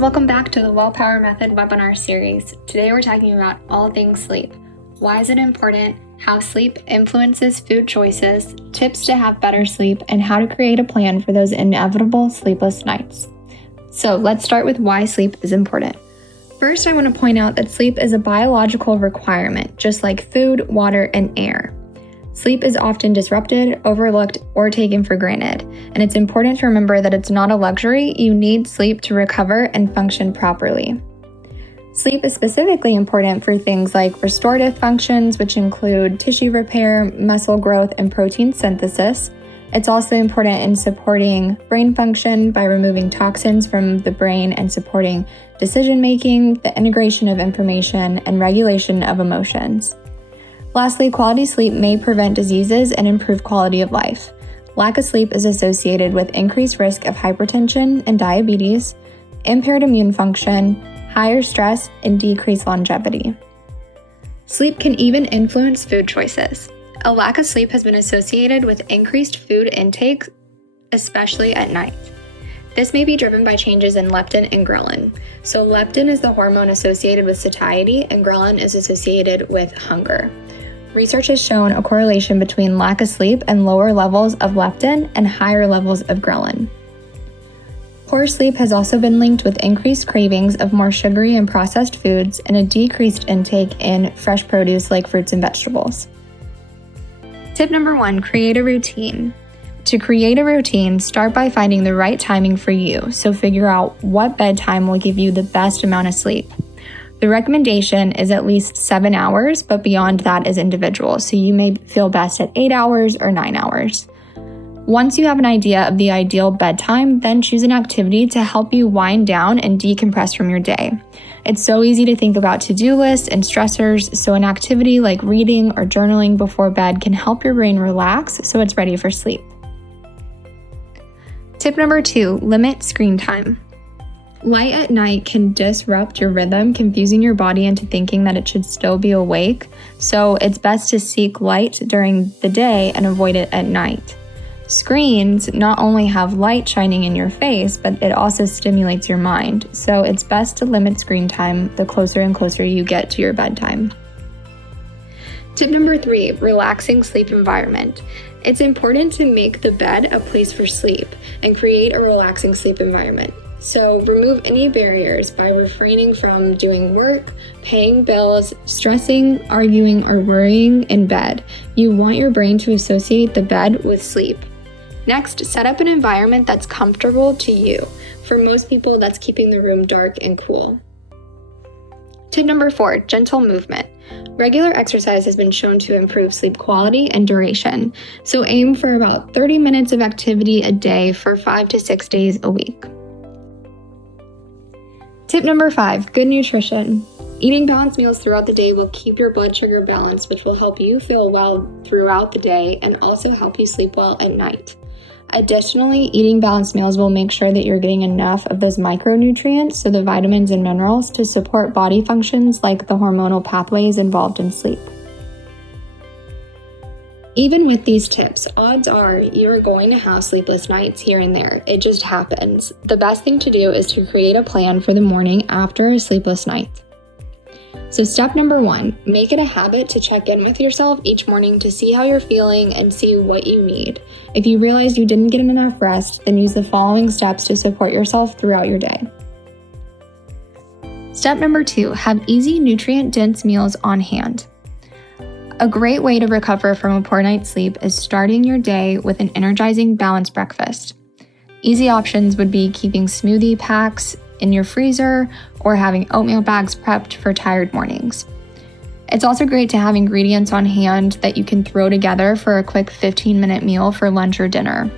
Welcome back to the Willpower Method webinar series. Today we're talking about all things sleep. Why is it important? How sleep influences food choices, tips to have better sleep, and how to create a plan for those inevitable sleepless nights. So let's start with why sleep is important. First, I want to point out that sleep is a biological requirement, just like food, water, and air. Sleep is often disrupted, overlooked, or taken for granted, and it's important to remember that it's not a luxury. You need sleep to recover and function properly. Sleep is specifically important for things like restorative functions, which include tissue repair, muscle growth, and protein synthesis. It's also important in supporting brain function by removing toxins from the brain and supporting decision-making, the integration of information, and regulation of emotions. Lastly, quality sleep may prevent diseases and improve quality of life. Lack of sleep is associated with increased risk of hypertension and diabetes, impaired immune function, higher stress, and decreased longevity. Sleep can even influence food choices. A lack of sleep has been associated with increased food intake, especially at night. This may be driven by changes in leptin and ghrelin. So leptin is the hormone associated with satiety, and ghrelin is associated with hunger. Research has shown a correlation between lack of sleep and lower levels of leptin and higher levels of ghrelin. Poor sleep has also been linked with increased cravings of more sugary and processed foods and a decreased intake in fresh produce like fruits and vegetables. Tip number 1, create a routine. To create a routine, start by finding the right timing for you, so figure out what bedtime will give you the best amount of sleep. The recommendation is at least 7 hours, but beyond that is individual, so you may feel best at 8 hours or 9 hours. Once you have an idea of the ideal bedtime, then choose an activity to help you wind down and decompress from your day. It's so easy to think about to-do lists and stressors, so an activity like reading or journaling before bed can help your brain relax so it's ready for sleep. Tip number 2, limit screen time. Light at night can disrupt your rhythm, confusing your body into thinking that it should still be awake, so it's best to seek light during the day and avoid it at night. Screens not only have light shining in your face, but it also stimulates your mind, so it's best to limit screen time the closer and closer you get to your bedtime. Tip number 3, relaxing sleep environment. It's important to make the bed a place for sleep and create a relaxing sleep environment. So remove any barriers by refraining from doing work, paying bills, stressing, arguing, or worrying in bed. You want your brain to associate the bed with sleep. Next, set up an environment that's comfortable to you. For most people, that's keeping the room dark and cool. Tip number 4, gentle movement. Regular exercise has been shown to improve sleep quality and duration, so aim for about 30 minutes of activity a day for 5 to 6 days a week. Tip number 5, good nutrition. Eating balanced meals throughout the day will keep your blood sugar balanced, which will help you feel well throughout the day and also help you sleep well at night. Additionally, eating balanced meals will make sure that you're getting enough of those micronutrients, so the vitamins and minerals, to support body functions like the hormonal pathways involved in sleep. Even with these tips, odds are you're going to have sleepless nights here and there. It just happens. The best thing to do is to create a plan for the morning after a sleepless night. So step number 1, make it a habit to check in with yourself each morning to see how you're feeling and see what you need. If you realize you didn't get enough rest, then use the following steps to support yourself throughout your day. Step number 2, have easy, nutrient-dense meals on hand. A great way to recover from a poor night's sleep is starting your day with an energizing, balanced breakfast. Easy options would be keeping smoothie packs in your freezer or having oatmeal bags prepped for tired mornings. It's also great to have ingredients on hand that you can throw together for a quick 15-minute meal for lunch or dinner.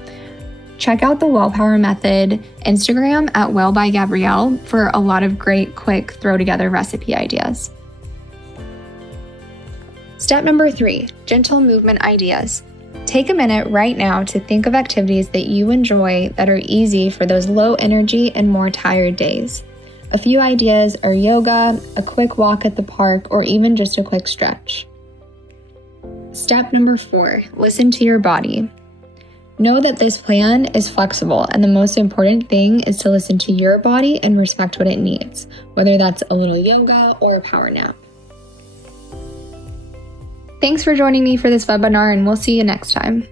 Check out the Willpower Method Instagram at Well by Gabrielle for a lot of great, quick throw-together recipe ideas. Step number 3, gentle movement ideas. Take a minute right now to think of activities that you enjoy that are easy for those low energy and more tired days. A few ideas are yoga, a quick walk at the park, or even just a quick stretch. Step number 4, listen to your body. Know that this plan is flexible, and the most important thing is to listen to your body and respect what it needs, whether that's a little yoga or a power nap. Thanks for joining me for this webinar, and we'll see you next time.